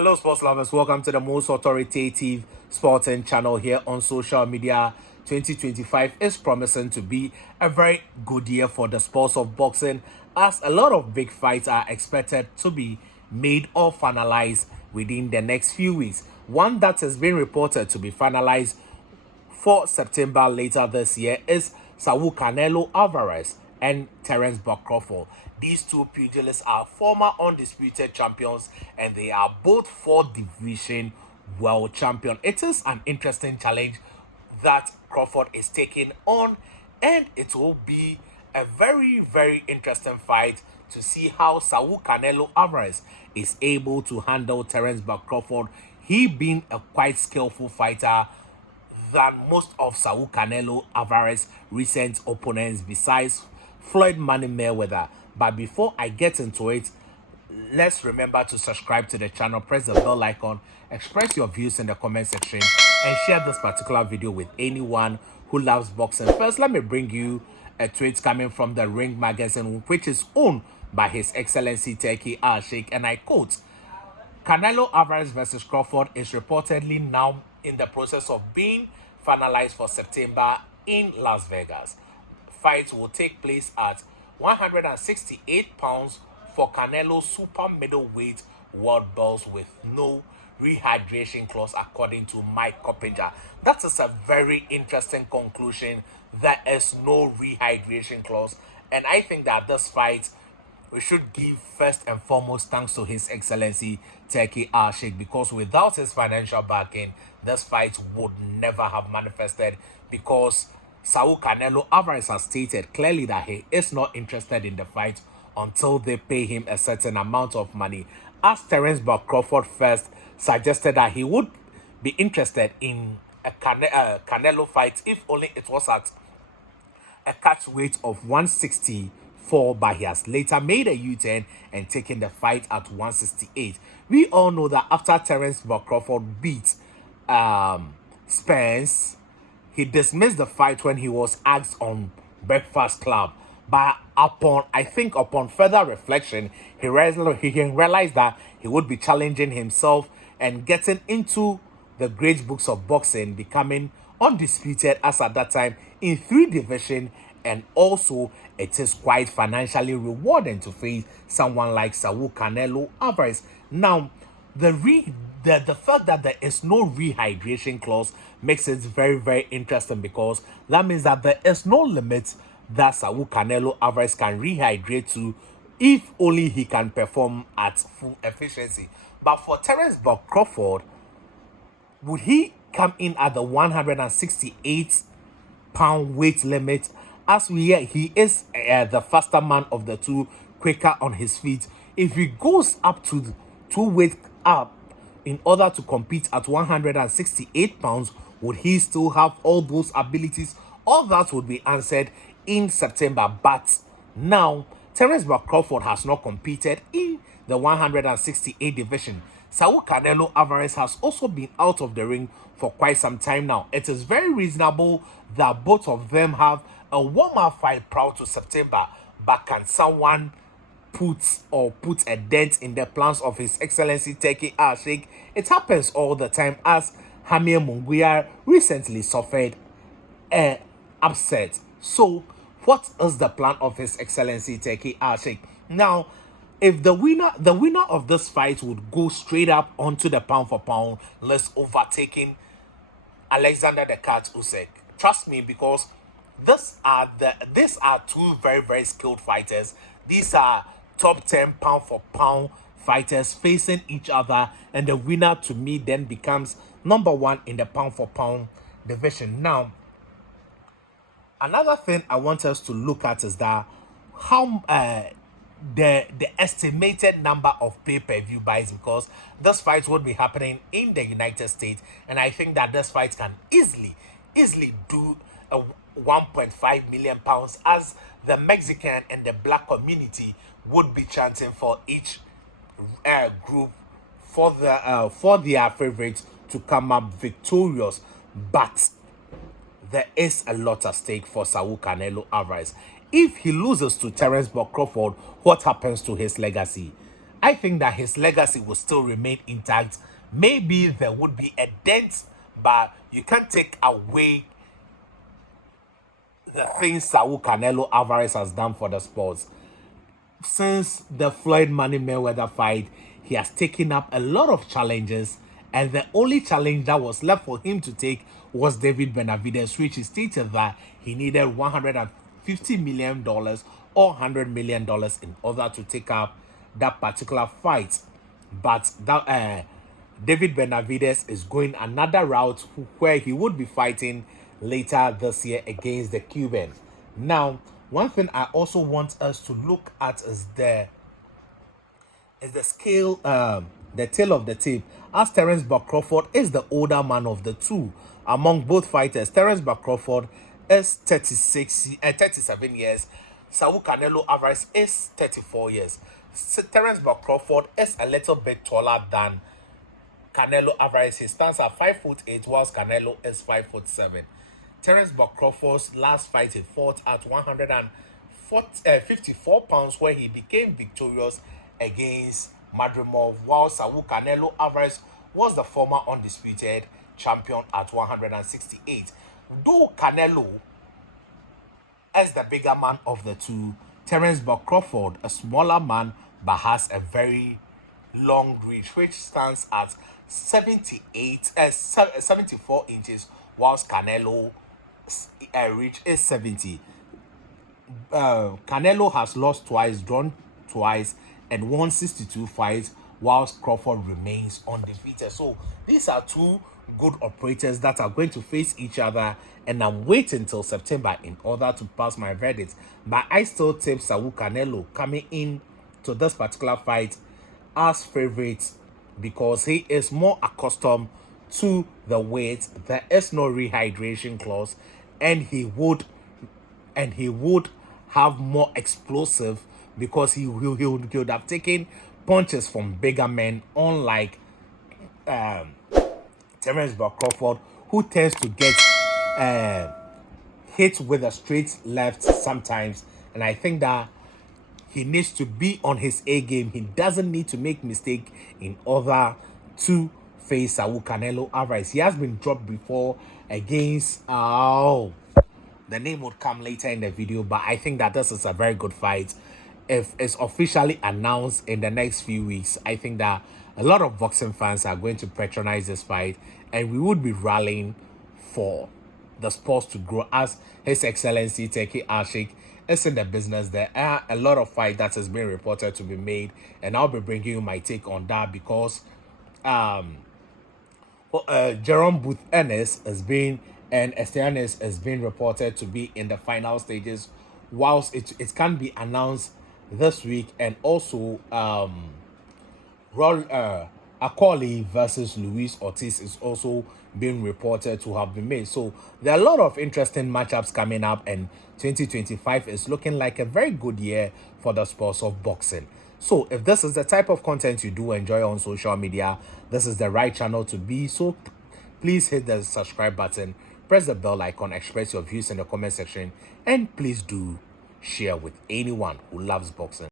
Hello, sports lovers. Welcome to the most authoritative sporting channel here on social media. 2025 is promising to be a very good year for the sports of boxing, as a lot of big fights are expected to be made or finalized within the next few weeks. One that has been reported to be finalized for September later this year is Canelo Alvarez and Terence Crawford. These two pugilists are former undisputed champions and they are both 4 division world champion. It is an interesting challenge that Crawford is taking on, and it will be a very interesting fight to see how Canelo Alvarez is able to handle Terence Crawford. He being a quite skillful fighter than most of Canelo Alvarez's recent opponents besides Floyd Money Mayweather. But before I get into it, let's remember to subscribe to the channel, press the bell icon, express your views in the comment section, and share this particular video with anyone who loves boxing. First, let me bring you a tweet coming from the Ring magazine, which is owned by His Excellency Turkey Al-Sheikh, and I quote, Canelo Alvarez versus Crawford is reportedly now in the process of being finalized for September in Las Vegas. Fights will take place at 168 pounds for Canelo's super middleweight world belts with no rehydration clause, according to Mike Coppinger. That is a very interesting conclusion. There is no rehydration clause, and I think that this fight, we should give first and foremost thanks to His Excellency Turkey Al-Sheikh, because without his financial backing, this fight would never have manifested, because Canelo Alvarez has stated clearly that he is not interested in the fight until they pay him a certain amount of money. As Terence Crawford first suggested that he would be interested in a Canelo fight if only it was at a catch weight of 164, but he has later made a U-turn and taken the fight at 168. We all know that after Terence Crawford beat Spence, he dismissed the fight when he was asked on Breakfast Club. But upon further reflection, he realized that he would be challenging himself and getting into the great books of boxing, becoming undisputed as at that time in 3 divisions, and also it is quite financially rewarding to face someone like Canelo Alvarez. Now, the fact that there is no rehydration clause makes it very interesting, because that means that there is no limit that Canelo Alvarez can rehydrate to if only he can perform at full efficiency. But for Terence Crawford, would he come in at the 168-pound weight limit? As we hear, he is the faster man of the two, quicker on his feet. If he goes up to 2 weight up in order to compete at 168 pounds, would he still have all those abilities? All that would be answered in September. But now, Terence Crawford has not competed in the 168 division. Canelo Alvarez has also been out of the ring for quite some time now. It is very reasonable that both of them have a warm-up fight prior to September. But can someone put a dent in the plans of His Excellency Turkey Al-Sheikh? It happens all the time, as Hamir Munguia recently suffered an upset. So, what is the plan of His Excellency Turkey Al-Sheikh? Now, if the winner of this fight would go straight up onto the pound for pound list, overtaking Alexander the Cat Usyk, trust me, because these are 2 very skilled fighters. These are top 10 pound for pound fighters facing each other, and the winner to me then becomes number 1 in the pound for pound division. Now, another thing I want us to look at is that how the estimated number of pay-per-view buys, because this fight would be happening in the United States, and I think that this fight can easily do a 1.5 million pounds, as the Mexican and the black community would be chanting for each group for their favorites to come up victorious. But there is a lot at stake for Canelo Alvarez. If he loses to Terence Crawford, what happens to his legacy? I think that his legacy will still remain intact. Maybe there would be a dent, but you can't take away the things Saul Canelo Alvarez has done for the sports. Since the Floyd Money Mayweather fight, he has taken up a lot of challenges, and the only challenge that was left for him to take was David Benavidez, which he stated that he needed $150 million or $100 million in order to take up that particular fight. But that David Benavidez is going another route where he would be fighting later this year against the Cuban. Now, one thing I also want us to look at is the scale, the tail of the tape. As Terence Crawford is the older man of the two among both fighters. Terence Crawford is 37 years. Saul Canelo Alvarez is 34 years. Terence Crawford is a little bit taller than Canelo Alvarez. He stands at 5'8", whilst Canelo is 5'7". Terence Crawford's last fight he fought at 154 pounds, where he became victorious against Madrimov, while Saul Canelo Alvarez was the former undisputed champion at 168. Though Canelo is the bigger man of the two, Terence Crawford, a smaller man but has a very long reach, which stands at 74 inches, whilst Canelo reach is 70. Canelo has lost twice, drawn twice, and won 62 fights, whilst Crawford remains undefeated. So these are two good operators that are going to face each other, and I'm waiting till September in order to pass my verdict. But I still tip Saul Canelo coming in to this particular fight as favorite because he is more accustomed to the weight. There is no rehydration clause, and he would have more explosive because he would have taken punches from bigger men, unlike Terence Crawford, who tends to get hit with a straight left sometimes. And I think that he needs to be on his A game. He doesn't need to make mistake in order to face Saul Canelo Alvarez. He has been dropped before against the name would come later in the video, but I think that this is a very good fight. If it's officially announced in the next few weeks, I think that a lot of boxing fans are going to patronize this fight, and we would be rallying for the sports to grow. As His Excellency Teki Ashik is in the business, there are a lot of fights that has been reported to be made, and I'll be bringing you my take on that because Jerome Booth Ennis has been and Esteanes has been reported to be in the final stages, whilst it can be announced this week. And also Akoli versus Luis Ortiz is also being reported to have been made. So there are a lot of interesting matchups coming up, and 2025 is looking like a very good year for the sports of boxing. So if this is the type of content you do enjoy on social media, this is the right channel to be. So please hit the subscribe button, press the bell icon, express your views in the comment section, and please do share with anyone who loves boxing.